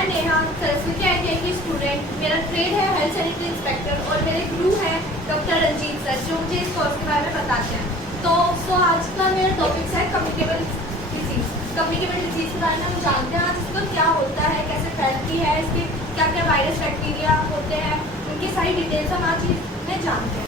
मैं नेहा सरस्वती ITI की student, मेरा ट्रेड है हेल्थ सैनिटरी इंस्पेक्टर और मेरे गुरु हैं डॉक्टर रंजीत सर जो मुझे इस कोर्स के बारे में बताते हैं। तो आज का मेरा टॉपिक है कम्युनिकेबल डिजीज़। कम्युनिकेबल डिजीज़ के बारे में हम जानते हैं आज इसको क्या होता है, कैसे फैलती है, इसके क्या क्या वायरस बैक्टीरिया होते हैं, उनकी सारी डिटेल्स हम आज इसमें जानते हैं।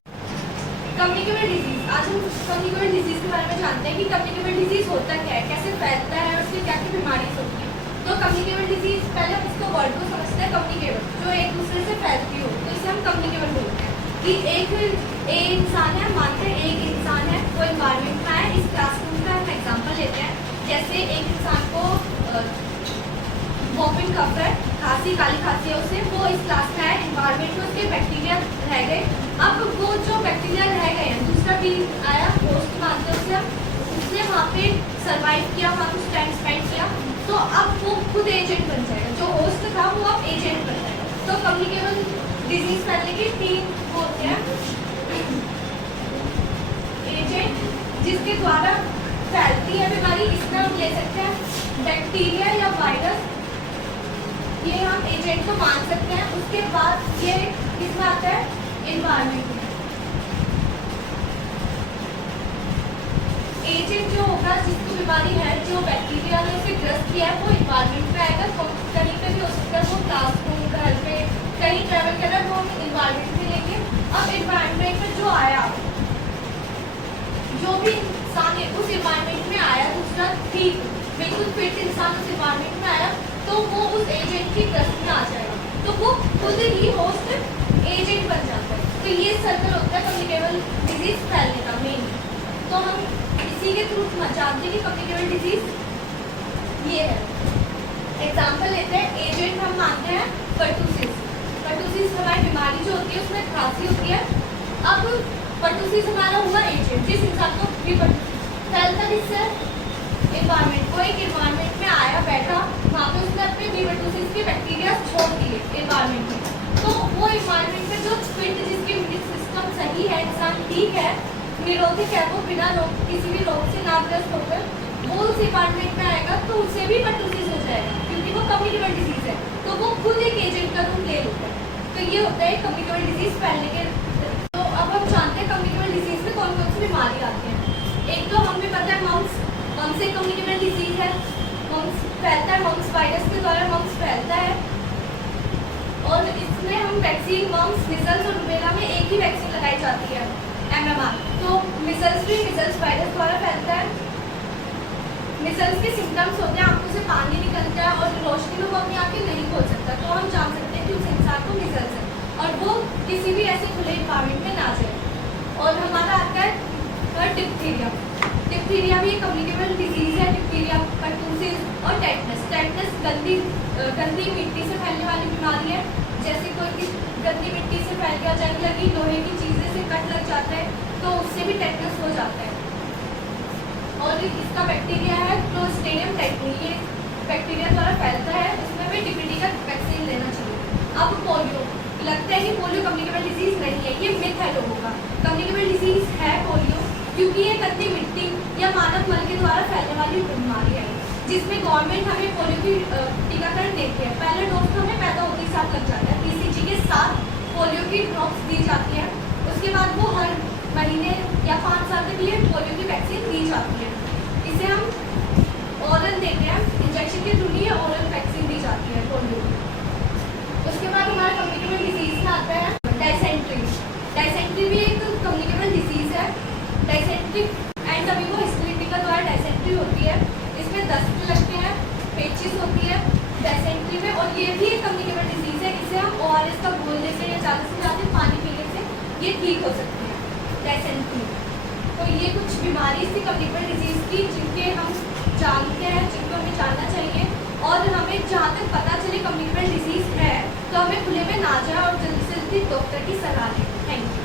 कम्युनिकेबल डिजीज़, आज हम कम्युनिकेबल डिजीज़ के बारे में जानते हैं कि कम्युनिकेबल डिजीज़ होता क्या है, कैसे फैलता है और उसकी क्या क्या बीमारी होती है। तो कम्युनिकेबल डिजीज़, पहले हम इसको वर्ड को समझते हैं कम्युनिकेबल, जो एक दूसरे से फैलती हो, तो इसे हम कम्युनिकेबल बोलते हैं। कि एक इंसान है, मानते हैं एक इंसान है, वो इन्वायरमेंट में है, इस क्लासरूम का हम एग्जाम्पल लेते हैं। जैसे एक इंसान को वॉमिट कफ है, खांसी, काली खांसी है उसे, वो इस क्लास में है, इन्वायरमेंट में उसके बैक्टीरिया रह गए। अब वो जो बैक्टीरिया रह गए हैं, दूसरा भी आया, होस्ट मानते हैं उसे, उसने वहाँ पे सर्वाइव किया, वहाँ कुछ टाइम स्पेंड किया, तो अब वो खुद एजेंट बन जाएगा। जो होस्ट था वो अब एजेंट बन जाएगा। तो कम्युनिकेबल डिजीज फैलने के 3 होते हैं। एजेंट जिसके द्वारा फैलती है बीमारी, इसमें हम ले सकते हैं बैक्टीरिया या वायरस, ये हम एजेंट को मान सकते हैं। उसके बाद ये किसमें आता है, एनवायरमेंट में। एजेंट जो होगा, जिसको बीमारी है, जो बैक्टीरिया ने उसे ग्रस्त किया है, वो एनवायरमेंट में आएगा। कहीं पे भी हो सकता है, वो क्लासरूम, घर पे, कहीं ट्रैवल कर रहा है, वो हम एनवायरमेंट में लेंगे। अब एनवायरमेंट में जो आया, जो भी इंसान उस एनवायरमेंट में आया, दूसरा ठीक बिल्कुल फिट इंसान उस एनवायरमेंट में आया, तो वो उस एजेंट की ग्रस्त में आ जाएगा, तो वो खुद ही होस्ट एजेंट बन जाता है। तो ये सर्कल होता है कम्युनिकेबल डिजीज फैलने का मेन। तो हम इसी के थ्रू जानते हैं कि कम्युनिकेबल डिजीज ये है। एग्जाम्पल लेते हैं, एजेंट हम मानते हैं पर्टूसिस। पर्टूसिस हमारी बीमारी जो होती है उसमें खांसी होती है। अब पर्टूसिस हमारा हुआ एजेंट, जिस इंसान को भी फैलता किससे, एनवायरमेंट। वो एक एनवायरमेंट में आया, बैठा, वहाँ पे उसने अपने बी पर्टूसिस के बैक्टीरिया छोड़ दिए एनवायरमेंट में। तो वो एनवायरमेंट में जो फिट, जिसके इम्यून सिस्टम सही है, इंसान ठीक है, निरोधक है, वो बिना रोग, किसी भी रोग से नाग्रस्त होकर वो उस एनवायरमेंट में आएगा, तो उससे भी पर्टूसिस हो जाएगा, क्योंकि वो कम्युनिकेबल डिजीज है, तो वो खुद एक एजेंट का रूप ले लेता है। तो ये होता है कम्युनिकेबल डिजीज फैलने के। तो अब हम जानते हैं कम्युनिकेबल डिजीज में कौन कौन सी बीमारी आती है। एक तो हमें पता है मम्स, मम्स एक कम्युनिकेबल डिजीज है, मम्स फैलता है, मम्स वायरस के द्वारा मम्स फैलता है। और इसमें हम वैक्सीन, मम्स, मिसल्स और रुबेला में एक ही वैक्सीन लगाई जाती है, MMR। तो मिसल्स भी मिसल्स वायरस द्वारा फैलता है। मिसल्स के सिम्टम्स होते हैं, आंखों से पानी निकलता है और रोशनी में वो अपनी आंखें नहीं खोल सकता, तो हम जान सकते हैं कि उस इंसान को मिसल्स है और वो किसी भी ऐसे खुले इन्वायरमेंट में ना जाए। और हमारा आता है डिप्थीरिया। डिप्थीरिया भी एक कम्युनिकेबल डिजीज है। डिप्थीरिया, पर्टूसिस और टेटनस। टेटनस गंदी मिट्टी से फैलने वाली बीमारी है। जैसे कोई गंदी मिट्टी से फैल गया, जंग लगी, लोहे की चीज़ें से कट लग जाता है, तो उससे भी टेटनस हो जाता है। और इसका बैक्टीरिया है क्लोस्ट्रिडियम टेटनी, ये बैक्टीरिया द्वारा फैलता है, इसमें भी DPT का वैक्सीन लेना चाहिए। अब पोलियो, लगता है कि पोलियो कम्युनिकेबल डिजीज नहीं है, ये मिथ है लोगों का। कम्युनिकेबल डिजीज है पोलियो, क्योंकि ये गंदी मिट्टी या मानव मल के द्वारा फैलने वाली बीमारी है, जिसमें गवर्नमेंट हमें पोलियो की टीकाकरण देती है। पहले डोज तो हमें पैदा होते ही साथ लग जाता है, BCG के साथ पोलियो की ड्रॉप्स दी जाती है। उसके बाद वो हर महीने या 5 साल के लिए पोलियो की वैक्सीन दी जाती है। इसे हम ओरल देते हैं, इंजेक्शन के थ्रू ही ओरल वैक्सीन दी जाती है पोलियो। उसके बाद हमारा कम्युनिकेबल डिजीज में आता है डायसेंट्री। डायसेंट्री भी एक कम्युनिकेबल डिजीज है। डायसेंट्री एंड सभी को हिस्टोलिटिका द्वारा डायसेंट्री होती है। इसमें दस्त लगते हैं, पेचिस होती है डायसेंट्री में, और ये भी एक कम्युनिकेबल डिजीज है। इसे हम ORS का घोल लेते हैं या ज़्यादा से ज़्यादा पानी पीने से ये ठीक हो सकती है डायसेंट्री। तो ये कुछ बीमारी थी कम्युनिकेबल डिजीज की, जिनके हम जानते हैं, जिनको हमें जानना चाहिए। और हमें जहाँ तक पता चले कम्युनिकेबल डिजीज है, तो हमें खुले में ना जाए और जल्दी से जल्दी डॉक्टर की सलाह लें। Thank you.